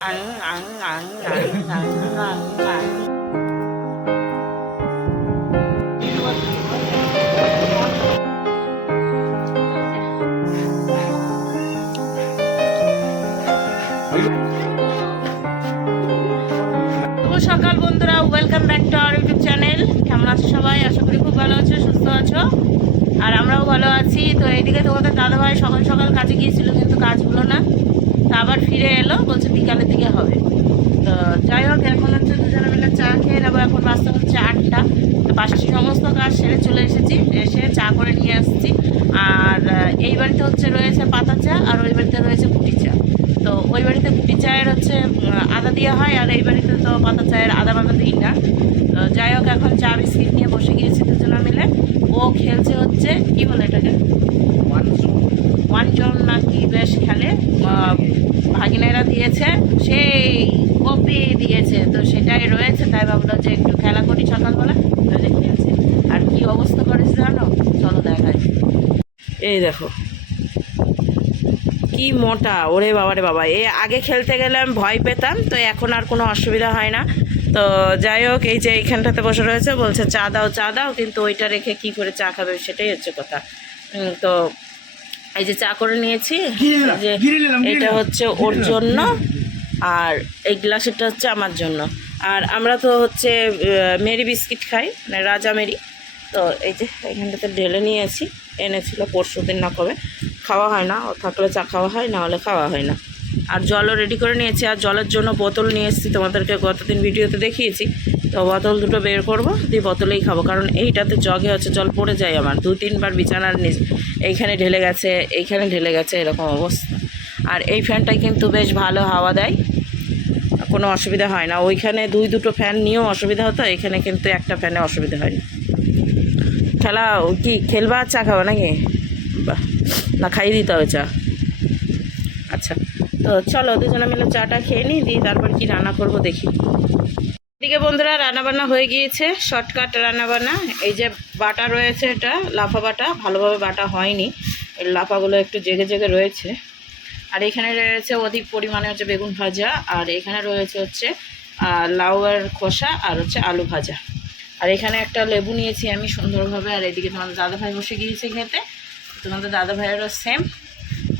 সকাল বন্ধুরা, welcome back to our YouTube channel. কেমন আছো সবাই? আশা করি খুব ভালো আছো, সুস্থ আছো, আর আমরাও ভালো আছি। তো এইদিকে তোমাদের দাদাভাই সকাল সকাল কাজে গিয়েছিল, কিন্তু কাজ হলো না। তা আবার ফিরে এলো, বলছে বিকালের দিকে হবে। তো যাই হোক, এখন হচ্ছে দুজনে মিলে চা খেয়ে নেবো। এখন বাসটা হচ্ছে 8টা। তো বাসার সমস্ত কাজ সেরে চলে এসেছি, এসে চা করে নিয়ে আসছি। আর এই বাড়িতে হচ্ছে রয়েছে পাতা চা, আর ওই বাড়িতে রয়েছে কুটি চা। তো ওই বাড়িতে কুটি চায়ের হচ্ছে আদা দেওয়া হয়, আর এই বাড়িতে তো পাতা চায়ের আদা বাদা দিই না। তো যাই হোক, এখন চা বিস্কিট নিয়ে বসে গিয়েছি দুজনে মিলে। ও খেলছে হচ্ছে কি বলে এটাকে, ওয়ান নাকি বেশ খেলে। ভাগিনারা দিয়েছে, সেই কপি দিয়েছে, তো সেটাই রয়েছে। তাই ভাবলো যে একটু খেলা করি সকালবেলা, তাহলে খেলছে। আর কি অবস্থা করেছে জানো, চলো দেখাই। এই দেখো কি মোটা, ওরে বাবারে বাবা। আগে খেলতে গেলে আমি ভয় পেতাম, তো এখন আর কোনো অসুবিধা হয় না। তো যাই হোক, এই যে এইখানটাতে বসে রয়েছে, বলছে চা দাও, কিন্তু ওইটা রেখে কি করে চা খাবে, সেটাই হচ্ছে কথা। তো এই যে চা করে নিয়েছি, যে এটা হচ্ছে ওর জন্য, আর এই গ্লাসেরটা হচ্ছে আমার জন্য। আর আমরা তো হচ্ছে মেরি বিস্কিট খাই, মানে রাজা মেরি। তো এই যে এখানটাতে ঢেলে নিয়েছি, এনেছিল পরশু দিন না কবে। খাওয়া হয় না, ও থাকলে চা খাওয়া হয়, না হলে খাওয়া হয় না। আর জলও রেডি করে নিয়েছি, আর জলের জন্য বোতল নিয়ে এসেছি, তোমাদেরকে গতদিন ভিডিওতে দেখিয়েছি। তো বোতল দুটো বের করবো, দিয়ে বোতলেই খাবো, কারণ এইটাতে জগে হচ্ছে জল পড়ে যায় আমার। 2-3 বার বিছানার নিচ এইখানে ঢেলে গেছে, এইখানে ঢেলে গেছে, এরকম অবস্থা। আর এই ফ্যানটাই কিন্তু বেশ ভালো হাওয়া দেয়, কোনো অসুবিধা হয় না। ওইখানে 2-2টো ফ্যান নিয়েও অসুবিধা হতো, এখানে কিন্তু একটা ফ্যানে অসুবিধা হয় না। খেলা কি খেলবা, চা খাওয়া নাকি? বাহ, না খাইয়ে দিতে হবে চা? আচ্ছা, তো চলো দুজনে মিলে চাটা খেয়ে নিই, দিয়ে তারপর কি রান্না করব দেখি। এদিকে বন্ধুরা, রান্নাবান্না হয়ে গিয়েছে, শর্টকাট রান্নাবান্না। এই যে বাটা রয়েছে, এটা লাফা বাটা, ভালোভাবে বাটা হয়নি, এই লাফাগুলো একটু জেগে জেগে রয়েছে। আর এখানে রয়েছে অধিক পরিমাণে হচ্ছে বেগুন ভাজা, আর এখানে রয়েছে হচ্ছে লাউয়ের খোসা, আর হচ্ছে আলু ভাজা। আর এখানে একটা লেবু নিয়েছি আমি সুন্দরভাবে। আর এদিকে তোমাদের দাদাভাই বসে গিয়েছে খেতে, তোমাদের দাদাভাইয়েরও সেম।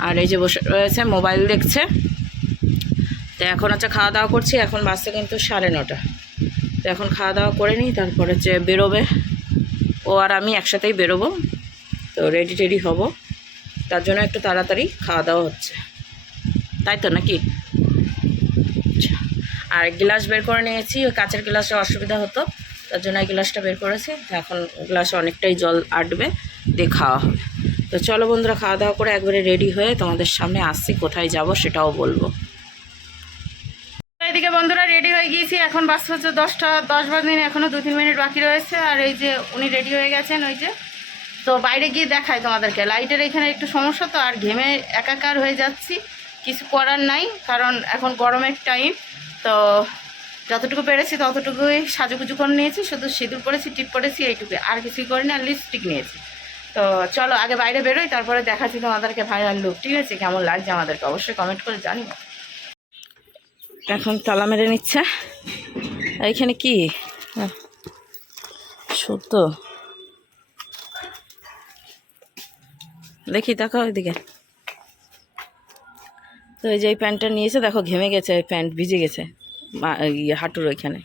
আর এই যে বসে রয়েছে মোবাইল দেখছে। তো এখন হচ্ছে খাওয়া দাওয়া করছি, এখন বাজতে কিন্তু 9:30। তো এখন খাওয়া দাওয়া করে নিই, তারপরে হচ্ছে বেরোবে ও আর আমি একসাথেই বেরোবো। তো রেডি টেডি হব, তার জন্য একটু তাড়াতাড়ি খাওয়া দাওয়া হচ্ছে, তাই তো নাকি? আর গ্লাস বের করে নিয়েছি, ওই কাঁচের গ্লাসে অসুবিধা হতো, তার জন্য এই গ্লাসটা বের করেছি। এখন গ্লাসে অনেকটাই জল আটবে, দিয়ে খাওয়া হবে। তো চলো বন্ধুরা, খাওয়া দাওয়া করে একবারে রেডি হয়ে তোমাদের সামনে আসছি, কোথায় যাব সেটাও বলবো। এদিকে বন্ধুরা রেডি হয়ে গিয়েছি, এখন বাজতে হচ্ছে 10টা 10 বাজে, এখনও 2-3 মিনিট বাকি রয়েছে। আর এই যে উনি রেডি হয়ে গেছেন, ওই যে। তো বাইরে গিয়ে দেখাই তোমাদেরকে, লাইটের এখানে একটু সমস্যা, তো আর ঘেমে একাকার হয়ে যাচ্ছি, কিছু করার নাই, কারণ এখন গরমের টাইম। তো যতটুকু পেরেছি ততটুকুই সাজুগুজু করে নিয়েছি, শুধু সিঁদুর পরেছি, টিপ পরেছি, এইটুকু, আর কিছুই করিনি। আর লিপস্টিক নিয়েছি। তো চলো আগে বাইরে বেরোই, তারপরে দেখাচ্ছি তোমাদেরকে ভাইরাল লুক, ঠিক আছে? কেমন লাগছে আমাদেরকে অবশ্যই কমেন্ট করে জানিও। এখন তালা মেরে নিচ্ছে। এইখানে কি সত্য দেখি, দেখো ওইদিকে। তো এই যে এই প্যান্টটা নিয়েছে, দেখো ঘেমে গেছে, প্যান্ট ভিজে গেছে হাঁটুর ওইখানে।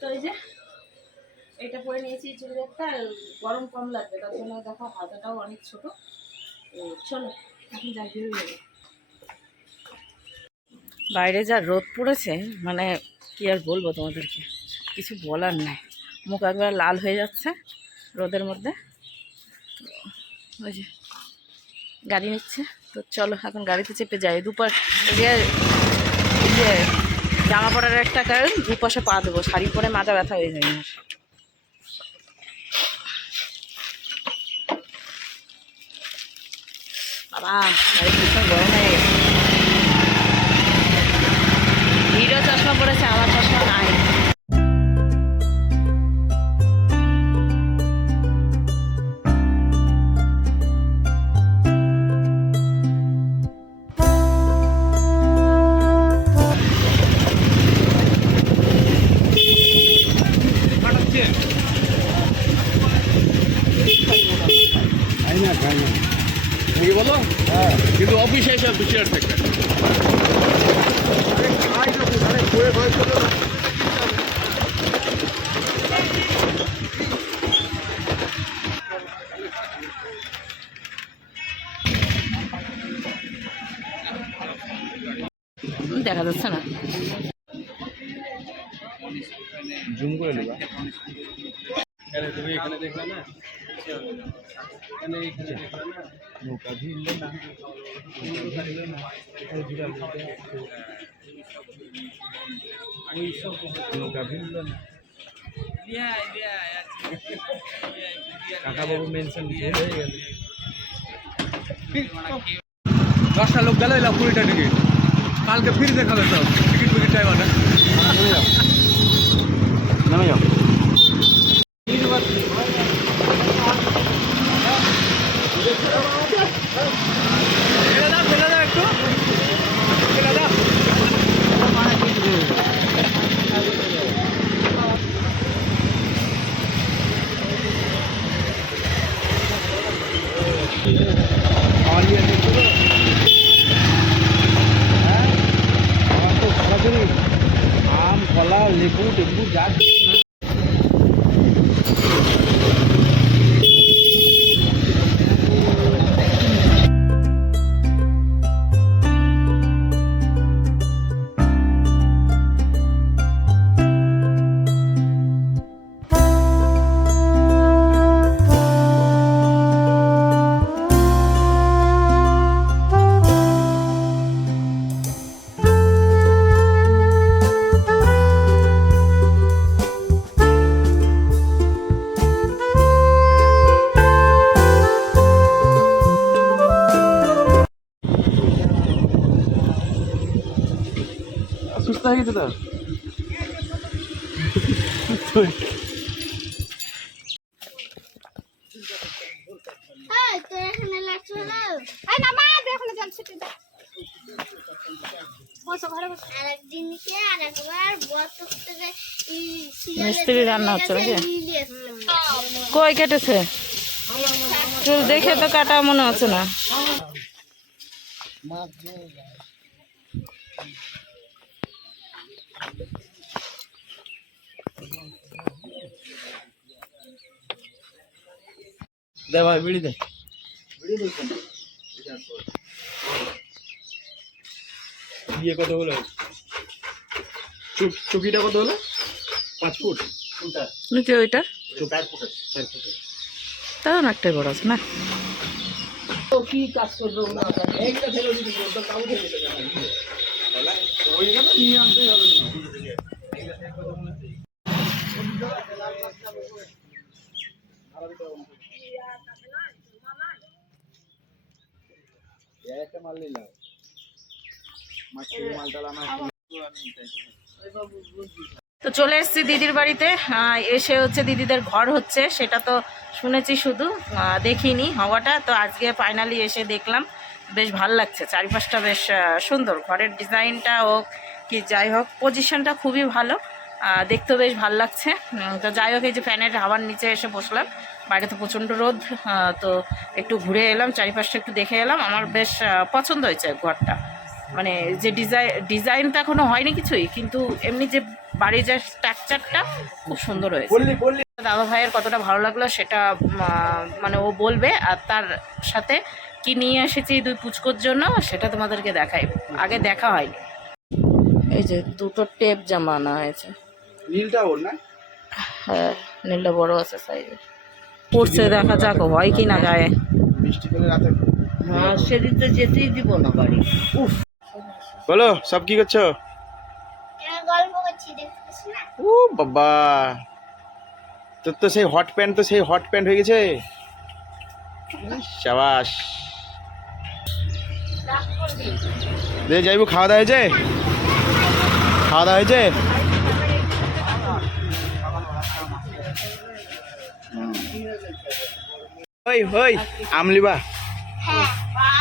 তো এই যে এটা পরে নিয়েছি চুড়িদারটা, গরম কম লাগবে, তার জন্য দেখো হাতাটাও অনেক ছোট। চলো এখন যাই, বেরিয়ে যাবে। বাইরে যা রোদ পড়েছে, মানে কি আর বলবো তোমাদেরকে, কিছু বলার নাই। মুখ একবার লাল হয়ে যাচ্ছে রোদের মধ্যে। ওই যে গাড়ি নিচ্ছে, তো চলো এখন গাড়িতে চেপে যাই। দুপাশ যে জামা পরার একটা কারণ, দুপাশে পা দেবো, শাড়ি পরে মাথা ব্যথা হয়ে যায় না। বাবা গাড়ি ভীষণ গরম হয়ে গেছে। হিরো চশমা পরেছে, আমার চশমা নাই। সেই সব চেয়ার থাকে। দেখা যাচ্ছে না, জুম করে নেবা। তুমি এখানে দেখলে না, নৌকা ভিড়লো না, নৌকা ভিড়লো না। কাকাবাবু মেনশন হয়ে গেল। 10টা লোক গেল, এলাম 20টা টিকিট। কালকে ফির দেখাবে সব টিকিট ফিকিট টাইম আছে। নেমে যাও। আম কলা লেবু টেবু যা সুস্থ হয়ে গেছে তো। মিস্ত্রি রান্না হচ্ছে নাকি? কই কেটেছে? চুল দেখে তো কাটা মনে হচ্ছে না। দে ভাই বিড়ি দে। ইয়ে কত হলো? চুকিটা কত হলো? 5 ফুট। নিচে ওইটা 4 ফুট। তাও অনেকটাই বড় আছে না? কি কাজ করবো না? এইটা ফেলে দিতে বলতো, কাউ ফেলে দিতে না। ওইখানে নিয়ে আনতেই হবে না। একটা মাল নিলাম। তো চলে এসেছি দিদির বাড়িতে। এসে হচ্ছে দিদিদের ঘর হচ্ছে, সেটা তো শুনেছি শুধু, দেখিনি হওয়াটা। তো আজকে ফাইনালি এসে দেখলাম, বেশ ভালো লাগছে। চারিপাশটা বেশ সুন্দর, ঘরের ডিজাইনটা হোক কি যাই হোক, পজিশনটা খুবই ভালো, দেখতেও বেশ ভালো লাগছে। তো যাই হোক, এই যে ফ্যানের হাওয়ার নিচে এসে বসলাম, বাইরে তো প্রচণ্ড রোদ। তো একটু ঘুরে এলাম, চারিপাশটা একটু দেখে এলাম। আমার বেশ পছন্দ হয়েছে ঘরটা। মানে যে ডিজাইনটা এখনো হয়নি কিছুই, কিন্তু এমনি যে বাড়ির যে স্ট্রাকচারটা খুব সুন্দর হয়েছে। দাদা ভাইয়ের কতটা ভালো লাগলো সেটা মানে ও বলবে। আর তার সাথে কি নিয়ে এসেছি 2 পুচকোর জন্য সেটা তোমাদেরকে দেখাই, আগে দেখা হয়নি। এই যে 2টো টেপ জামা আনা হয়েছে। নীলটা ওর না? হ্যাঁ, নীলটা বড় আছে সাইজে। পড়ছে, দেখা যাক হয় কি না গায়ে। বৃষ্টি করে রাতে। হ্যাঁ, সেদিন তো যেতেই দিব না বাড়ি। উফ, বলো সব কি করছো? গল্প করছি, দেখছিস না? ও বাবা, তোর তো সেই হট প্যান্ট হয়ে গেছে। শাবাশ। দে যাইবো। খাওয়া দাওয়া হয়েছে? খাওয়া দাওয়া হয়েছে? ওই ওই আমলিবা হ্যাঁ,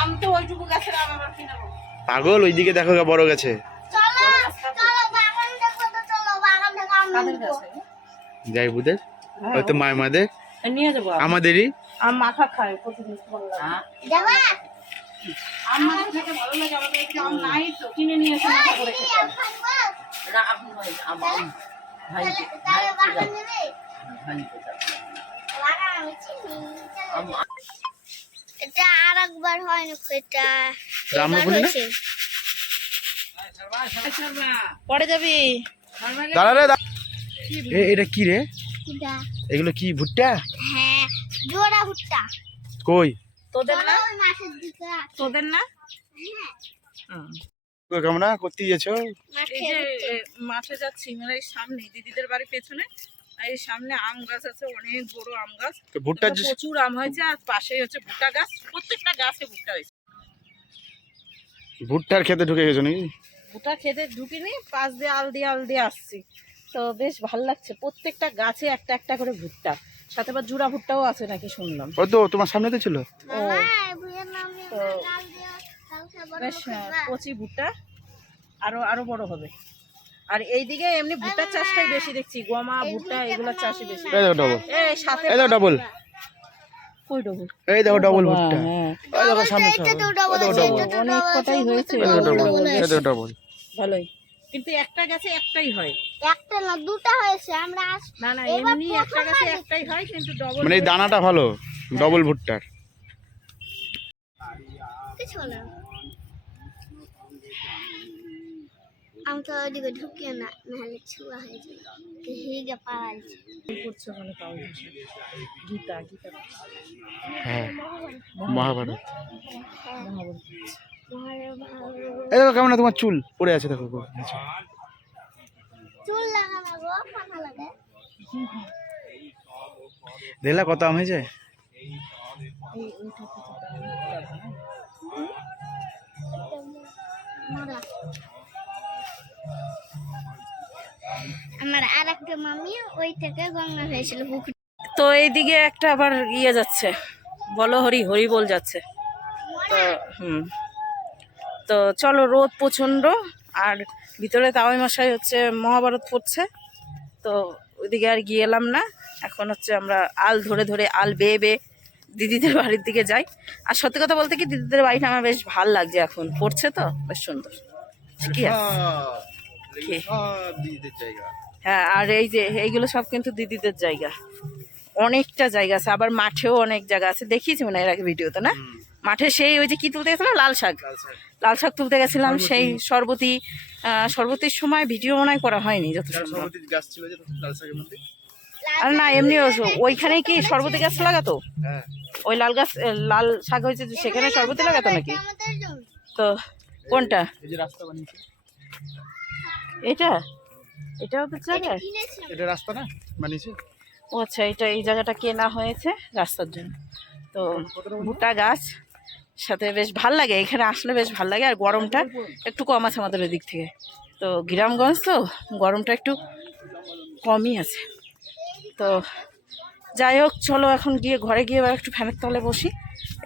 আম তো ওইটুকু গাছের আম আবার কিনে নেবো। পাগল, ওইদিকে দেখো বড় গেছে। চলো চলো বাগান দেখো, তো চলো বাগান দেখো। আমি যাই বুদের, ওই তো মাদের নিয়ে যাবো। আমাদেরই আম মাখা খায় প্রতিদিন। যাবা? আমার খেতে ভালো লাগে, আমাদের একটু আম নাই তো কিনে নিয়ে এসে মাখা করে খেতে হয়। তাহলে বাগান নেবে বাগান আমি চিনি এটা আর একবার হয় না এটা এবার হয়েছে পরে যাবি দাঁড়া রে এটা কি রে? এটা এগুলো কি ভুট্টা? হ্যাঁ জোড়া ভুট্টা কই তোদের না? ওই মাঠের দিকে আছে। তোদের না? হ্যাঁ কই কামনা করতে যাচ্ছো? এই মাঠে যে মাঠে যাচ্ছি, মানে এই সামনে দিদিদের বাড়ির পেছনে এই সামনে আম গাছ আছে, অনেক বড় আম গাছ, তো ভুট্টা তো প্রচুর আম হয়েছে, আর পাশেই হচ্ছে ভুট্টা গাছ, প্রত্যেকটা গাছে ভুট্টা হয়েছে। ভুট্টার খেতে ঢুকে গেছো নাকি? ভুট্টা খেতে ঢুকিনি, পাশ দিয়ে আল দিয়ে আসছি, তো বেশ ভালো লাগছে, প্রত্যেকটা গাছে একটা একটা করে ভুট্টা, সাথে আবার জুড়া ভুট্টাও আছে নাকি শুনলাম। ওই তো তোমার সামনে তো ছিল। মামা বুয়ের নামে তো কাল দিয়ে কালকে বড় বেশ করবা কচি ভুট্টা, আরো বড় হবে। আর এইদিকে এমনি ভুট্টার চাষটাই বেশি দেখছি, গমা ভুট্টা এগুলোর চাষই বেশি। এই দেখো ডবল, এই সাথে এই দেখো ডবল, কই ডবল? এই দেখো ডবল ভুট্টা, হ্যাঁ, ওই দেখো সামনে এটা তো সব, ওই দেখো ডবল ডবল, এটা তো অনেক কটাই হয়েছে, এই দেখো ডবল, ডবল, এই দেখো ডবল। ভালোই, কিন্তু একটা গাছে একটাই হয় একটা না দুটো হয়েছে আমরা না, না এবার এমনি একটা গাছে প্রথমবার একটাই হয়, কিন্তু ডবল মানে এই দানাটা ভালো ডবল ভুট্টার। কিছু না আমি তো ওদিকে ঢুকিয়ে না নাহলে ছুয়া হয়ে যাবে হিগে পালাইছে করছে ওখানে পাওয়া যাচ্ছে গীতা হ্যাঁ মহাভারত। মহাভারত। এই দেখো কেমন তোমার চুল পড়ে আছে দেখো নিচে। চুল লাগানো গো পাখা লাগে দেখলা কত আম হয়েছে? আমার আর একটা মামি ওই থেকে গঙ্গা হয়েছিল পুকুর তো এইদিকে একটা আবার ইয়ে যাচ্ছে, বলো হরি হরি বল যাচ্ছে, তো তো চলো, রোদ প্রচণ্ড, আর ভিতরে তাওয়াই মশাই হচ্ছে মহাভারত পড়ছে, তো ওইদিকে আর গিয়ে এলাম না। এখন হচ্ছে আমরা আল ধরে ধরে আল বেয়ে বেয়ে দিদিদের বাড়ির দিকে যাই। আর সত্যি কথা বলতে কি, দিদিদের বাড়িটা আমার বেশ ভাল লাগছে, এখন পড়ছে তো বেশ সুন্দর। কি আছে? কি? হ্যাঁ, আর এই যে এইগুলো সব কিন্তু দিদিদের জায়গা, অনেকটা জায়গা আছে, আবার মাঠেও অনেক জায়গা আছে, দেখিয়েছি মনে হয় এর আগে ভিডিওতে না? মাঠে সেই ওই যে কি তুলতে গেছিলাম, লাল শাক তুলতে গেছিলাম, সেই সরবতির সময় ভিডিও মনে হয় করা হয়নি যত সম্ভব। আর না এমনি ওইখানে কি সরবতি গাছ লাগাতো, ওই লাল শাক হয়েছে সেখানে সরবতি লাগাতো নাকি? আমাদের জন্য তো কোনটা এই যে রাস্তা বানিয়েছে, এটাও তো জায়গা? কিনেছি এটা রাস্তা না বানিয়েছে। ও আচ্ছা, এই জায়গাটা কেনা হয়েছে রাস্তার জন্য। তো ভুট্টা গাছ সাথে বেশ ভাল লাগে, এখানে আসলে বেশ ভাল লাগে, আর গরমটা একটু কম আছে আমাদের ওই দিক থেকে, তো গ্রামগঞ্জ তো গরমটা একটু কমই আছে। তো যাই হোক, চলো এখন গিয়ে ঘরে গিয়ে এবার একটু ফ্যানের তলে বসি,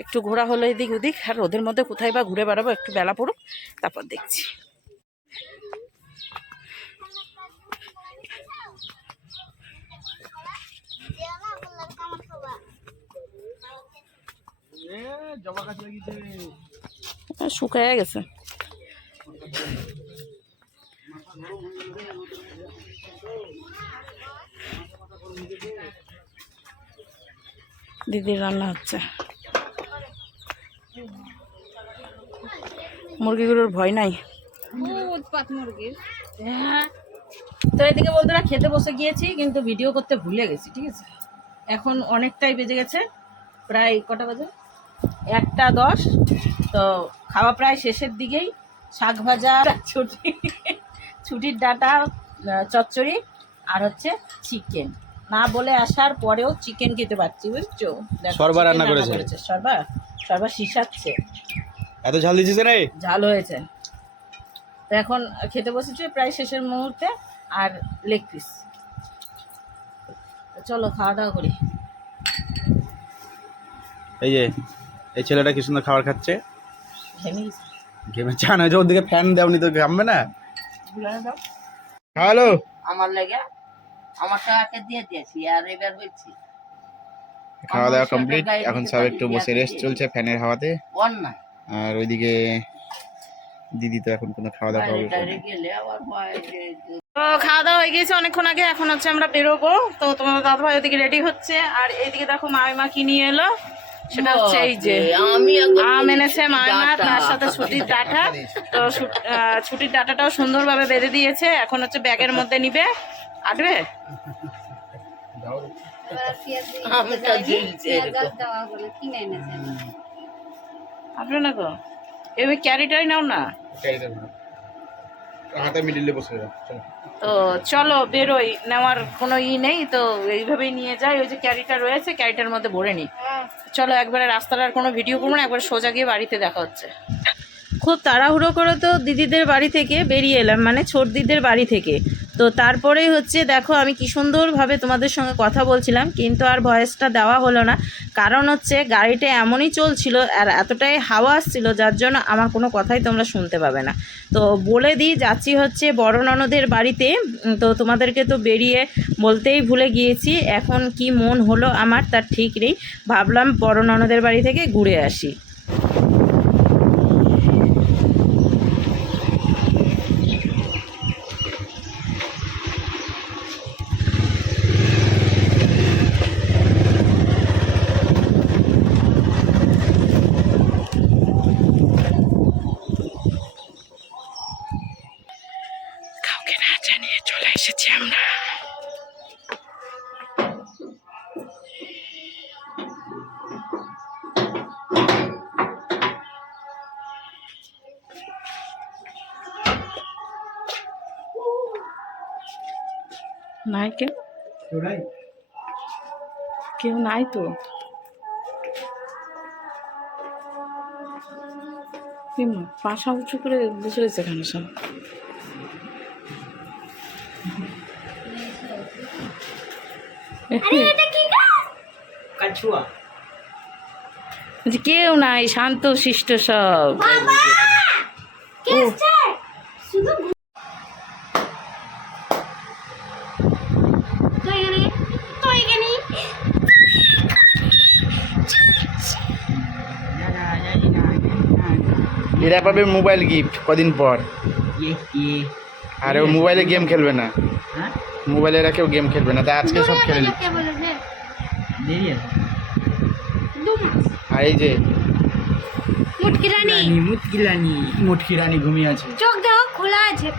একটু ঘোরা হলো এদিক ওদিক, আর ওদের মধ্যে কোথায় বা ঘুরে বেড়াবো, একটু বেলা পড়ুক তারপর দেখছি। জবা গাছ লাগিয়েছে, শুকায় গেছে। দিদির রান্না হচ্ছে, মুরগিগুলোর ভয় নাই, উৎপাত মুরগির। হ্যাঁ, তো এদিকে বন্ধুরা খেতে বসে গিয়েছি, কিন্তু ভিডিও করতে ভুলে গেছি, ঠিক আছে? এখন অনেকটাই বেজে গেছে, প্রায় কটা বাজে, 1:10, তো খাওয়া প্রায় শেষের দিকেই। শাক ভাজা, ছুটির ডাঁটা চচ্চড়ি, আর হচ্ছে চিকেন, না বলে আসার পরেও চিকেন খেতে পাচ্ছি, বুঝছো? দেখো, সরবা chicken রান্না করেছে। সরবা শিশাচ্ছে, এত ঝাল দিয়েছিস রে? ঝাল হয়েছে। তো এখন খেতে বসেছে প্রায় শেষের মুহূর্তে, আর লেগ পিস। চলো খাওয়া দাওয়া করি। এই যে এই ছেলেটা কি সুন্দর খাবার খাচ্ছে, ঘেমে গেছি। ঘেমে চান হয়েছে, ওর দিকে ফ্যান দেওনি তো ঘামবে না। হ্যালো, আমার লেগে আমার টাকাকে দিয়ে দিয়েছি, আর এবার হয়েছি খাওয়া দাওয়া কমপ্লিট, এখন সব একটু বসে রেস্ট চলছে ফ্যানের হাওয়াতে। অন্যায় আর ওইদিকে দিদি তো এখন কোনো খাওয়া দাওয়া বাইরে করবে টাইরে গেলে আবার হয় যে তো খাওয়া দাওয়া হয়ে গেছে অনেকক্ষণ আগে, এখন হচ্ছে আমরা বেরোবো। তো তোমার দাদা ভাই ওদিকে রেডি হচ্ছে, আর এইদিকে দেখো মামিমা কি নিয়ে এলো, সেটা হচ্ছে এই যে আমি একদম আম এনেছে মামিমা, তার সাথে ছুটির ডাঁটা। তো ছুটির ডাঁটাটাও সুন্দরভাবে বেঁধে দিয়েছে, এখন হচ্ছে ব্যাগের মধ্যে নিবে, আটবে। আমটা ঝুলছে এরকম। আটবে না তো, এবার ক্যারিটাই নাও না। হাতে মিডিলে বসে যাও, চলো। তো চলো বেরোই, নেওয়ার কোনো নেই তো, এইভাবেই নিয়ে যাই। ওই যে ক্যারিটা রয়েছে, ক্যারিটার মধ্যে ভরে নিই। চলো একবারে রাস্তাটার কোনো ভিডিও করবো না, একবার সোজা গিয়ে বাড়িতে দেখা হচ্ছে। খুব তাড়াহুড়ো করে তো দিদিদের বাড়ি থেকে বেরিয়ে এলাম, মানে ছোট দিদিদের বাড়ি থেকে। তো তারপরেই হচ্ছে দেখো আমি কি সুন্দরভাবে তোমাদের সঙ্গে কথা বলছিলাম, কিন্তু আর ভয়েসটা দেওয়া হলো না, কারণ হচ্ছে গাড়িটা এমনই চলছিল আর এতটাই হাওয়া আসছিল, যার জন্য আমার কোনো কথাই তোমরা শুনতে পাবে না। তো বলে দিই, যাচ্ছি হচ্ছে বড় ননদের বাড়িতে। তো তোমাদেরকে তো বেরিয়ে বলতেই ভুলে গিয়েছি, এখন কি মন হলো আমার তার ঠিক নেই, ভাবলাম বড় ননদের বাড়ি থেকে ঘুরে আসি। কাউকে না জানিয়ে চলে এসেছি আমরা। নাই কেউ নাই তো, পাশা উঁচু করে বসে রয়েছে এখানে সব। কেউ নাই, শান্ত শিষ্ট সব। এরা পাবে মোবাইল গিফট কদিন পর, আর ও মোবাইলে গেম খেলবে না, মোবাইলে এরা কেউ গেম খেলবে না, তাই আজকে সব খেলে নিচ্ছে। আর এই যে মুটকি রানী ঘুমিয়ে আছে। চোখ দাও খোলা আছে।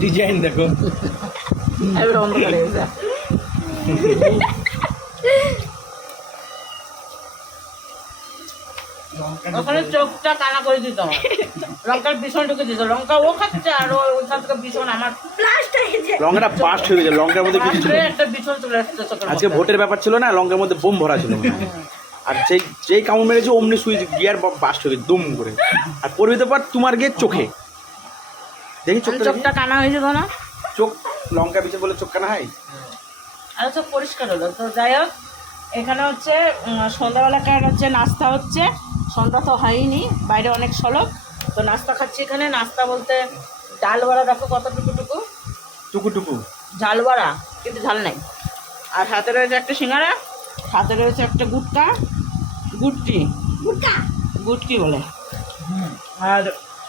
ডিজাইন দেখো, ওখানে চোখটা কানা করে দিত, লঙ্কার ভীষণ ঢুকে দিত, লঙ্কা ও খাচ্ছে আর ওখান থেকে ভীষণ আমার লঙ্কাটা বাস্ট হয়ে গেছে, লঙ্কার মধ্যে কিছু ছিল। একটা ভীষণ চলে আসছে চোখের আজকে মধ্যে। ভোটের ব্যাপার ছিল না, লঙ্কার মধ্যে বোম ভরা ছিল মনে হয়। আর যেই কামড় মেরেছে অমনি সুইচ গিয়ার বাস্ট হয়ে গেছে দুম করে। আর পরিহিত পর তোমার গিয়ে চোখে দেখি চোখটা কানা হয়ে যেত না, চোখ লঙ্কা বিচে বলে চোখ কানা হয়। আর চোখ পরিষ্কার হলো। তো যাই হোক, এখানে হচ্ছে সন্ধ্যাবেলাকার হচ্ছে নাস্তা হচ্ছে, সন্ধ্যা তো হয়নি, বাইরে অনেক সলক। তো নাস্তা খাচ্ছি এখানে, নাস্তা বলতে ডাল বড়া, দেখো কত টুকু টুকু ঝাল বড়া, কিন্তু ঝাল নাই। আর হাতে রয়েছে একটা সিঙ্গারা, হাতে রয়েছে একটা গুটকি বলে, আর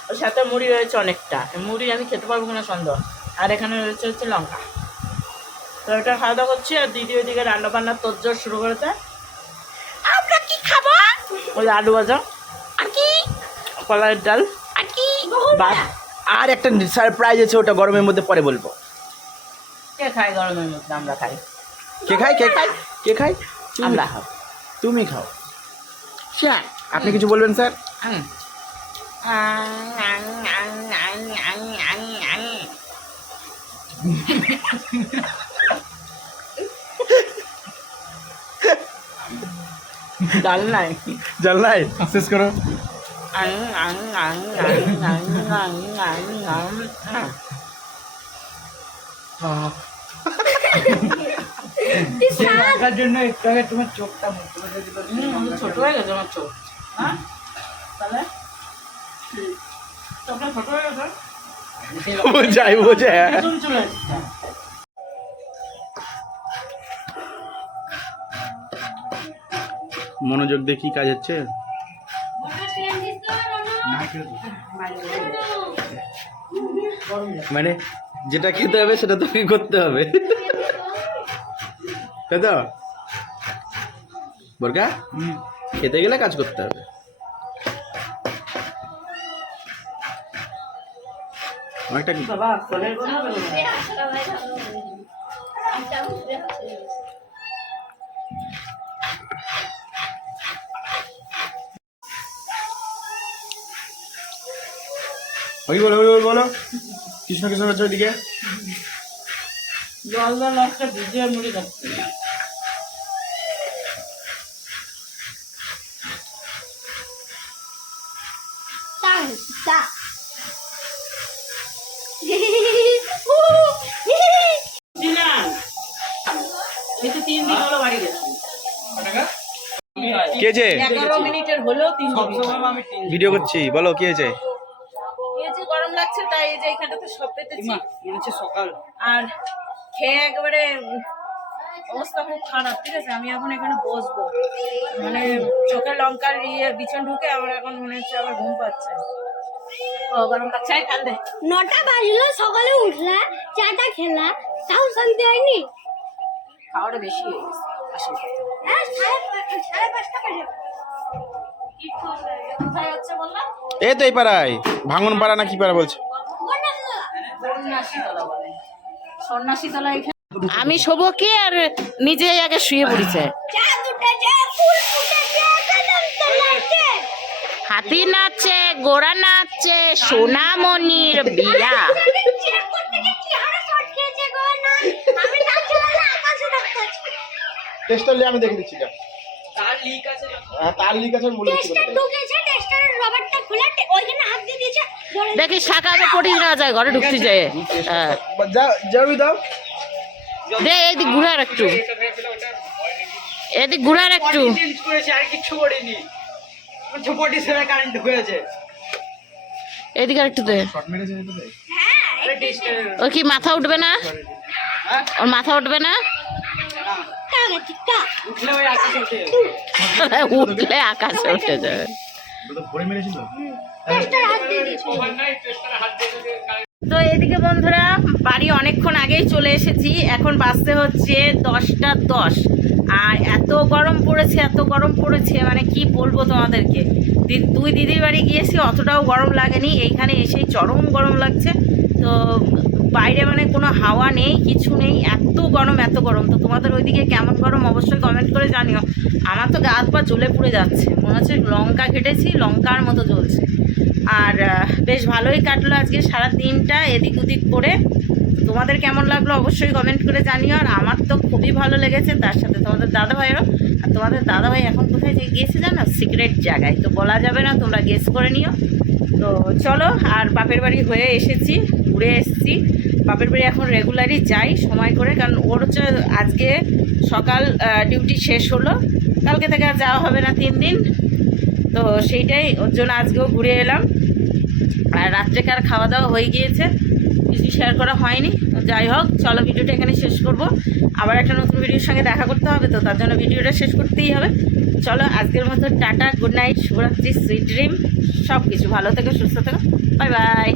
ওর সাথে মুড়ি রয়েছে অনেকটা। মুড়ি আমি খেতে পারবো কিনা সন্দেহ। আর এখানে রয়েছে হচ্ছে লঙ্কা। তো এটা খাওয়া দাওয়া করছি, আর দিদি ওইদিকে রান্না বান্নার তোড়জোড় শুরু করেছে। আমরা কি খাবো? ওই আলু ভাজা, আর কি কলাইয়ের ডাল, আর কি ভাত। আর একটা সারপ্রাইজ আছে, ওটা গরমের মধ্যে পরে বলবো। কে খায় গরমের মধ্যে? আমরা খাই। কে খায় কে খায়? আমরা খাও। তুমি খাও। স্যার আপনি কিছু বলবেন স্যার? ডাল নাই, জানলাই শেষ করো। জন্য একটু আগে তোমার চোখটা ছোট হয়ে গেছে আমার চোখ। হ্যাঁ তাহলে চোখটা ছোট হয়ে গেছে, বোঝাই বোঝে। চলে এসছে। মনোযোগ দিয়ে কি কাজ হচ্ছে? মানে যেটা খেতে হবে সেটা তোকে করতে হবে, তাই তো? বোরকা, খেতে গেলে কাজ করতে হবে। অনেকটা কি বাবা ফলের কথা বলো না। ওই বলো, ওই বলো, বলো। কৃষ্ণ কৃষ্ণ হচ্ছে ওইদিকে। জল জল একটা ভিজিয়ে মুড়ি খাচ্ছে। ছিলাম এই তো 3 দিন হলো বাড়ি গেছি। কি হয়েছে? 11 মিনিটের হলো 3 দিন। ভিডিও করছি, বলো কি হয়েছে? এই যে গরম লাগছে তাই এই যে এখানটাতে সব পেতেছি মনে হচ্ছে সকাল, আর খেয়ে একেবারে অবস্থা খুব খারাপ। ঠিক আছে, আমি এখন এখানে বসবো, মানে চোখে লঙ্কার বিছন ঢুকে আমার এখন মনে হচ্ছে আবার ঘুম পাচ্ছে। ও গরম লাগছে, আয় কান্দে। 9টা বাজলো, সকালে উঠলা, চাটা খেলা, তাও শান্তি হয়নি। খাওয়াটা বেশি হয়ে গেছে আসলে। 5:30টা বাজে। কোথায় হচ্ছে বললাম? এই তো এই পাড়ায়, ভাঙন পাড়া না কি পাড়া বলছে? সন্ন্যাসীতলা বলে, সন্ন্যাসীতলা এখানে। আমি শোবো কি আর নিজে আগে শুয়ে পড়েছে। চা ফুটেছে, ফুল ফুটেছে, কদম তলাতে। হাতি নাচছে, গোড়া নাচছে, সোনামণির বিয়া। চেক করতে গিয়ে কি হারে শট খেয়েছে গো না। আমি নাচতে লাগলে আকাশে দেখতেছি। টেস্টার নিয়ে আমি দেখে দিচ্ছি। তার লিক আছে, তার লিক আছে বলে দিচ্ছি। টেস্টার ঢুকেছে, টেস্টারের রবারটা খোলা, ওইখানে হাত দিয়ে দিয়েছে। ধরে দেখি শাখাতে পড়ি না যায়, ঘরে ঢুকতে যায়। হ্যাঁ যাবি দাও। দে এদিক ঘুরার একটু, এদিক ঘুরার একটু। আর কিছু করিনি, ঝোপটি সেরা কারেন্ট হয়েছে। এদিকে আর একটু দে। ওর কি মাথা উঠবে না? ওর মাথা উঠবে না? টাকা টিকা। উঠলে ওই আকাশে উঠে উঠলে আকাশে উঠে যাবে। টেস্টার হাত দিয়ে দিয়েছে। তো এদিকে বন্ধুরা বাড়ি অনেকক্ষণ আগেই চলে এসেছি, এখন বাজতে হচ্ছে 10টা 10। আর এত গরম পড়েছে, এত গরম পড়েছে, মানে কি বলবো তোমাদেরকে। দুই দিদির বাড়ি গিয়েছি, অতটাও গরম লাগেনি, এইখানে এসেই চরম গরম লাগছে। তো বাইরে মানে কোনো হাওয়া নেই, কিছু নেই, এত গরম এত গরম। তো তোমাদের ওইদিকে কেমন গরম অবশ্যই কমেন্ট করে জানিও। আমার তো গা হাত পা জ্বলে পুড়ে যাচ্ছে, মনে হচ্ছে লঙ্কা কেটেছি, লঙ্কার মতো জ্বলছে। আর বেশ ভালোই কাটলো আজকে সারা দিনটা এদিক ওদিক করে। তোমাদের কেমন লাগলো অবশ্যই কমেন্ট করে জানিও। আর আমার তো খুবই ভালো লেগেছে, তার সাথে তোমাদের দাদাভাইয়েরও। আর তোমাদের দাদাভাই এখন কোথায় গিয়েছে জানো? সিক্রেট জায়গায়, তো বলা যাবে না, তোমরা গেস করে নিও। তো চলো, আর বাপের বাড়ি হয়ে এসেছি, ঘুরে এসেছি। বাপের বাড়ি এখন রেগুলারই যাই সময় করে, কারণ ওর হচ্ছে আজকে সকাল ডিউটি শেষ হলো, কালকে থেকে আর যাওয়া হবে না 3 দিন। তো সেইটাই ওর জন্য আজকেও ঘুরে এলাম। আর রাত্রেকার খাওয়া দাওয়া হয়ে গিয়েছে, কিছু শেয়ার করা হয়নি। তো যাই হোক, চলো ভিডিওটা এখানে শেষ করব। আবার একটা নতুন ভিডিওর সঙ্গে দেখা করতে হবে, তো তার জন্য ভিডিওটা শেষ করতেই হবে। চলো আজকের মতো টাটা, গুড নাইট, শুভরাত্রি, সুইট ড্রিম, সব কিছু ভালো থেকো, সুস্থ থেকো, বাই বাই।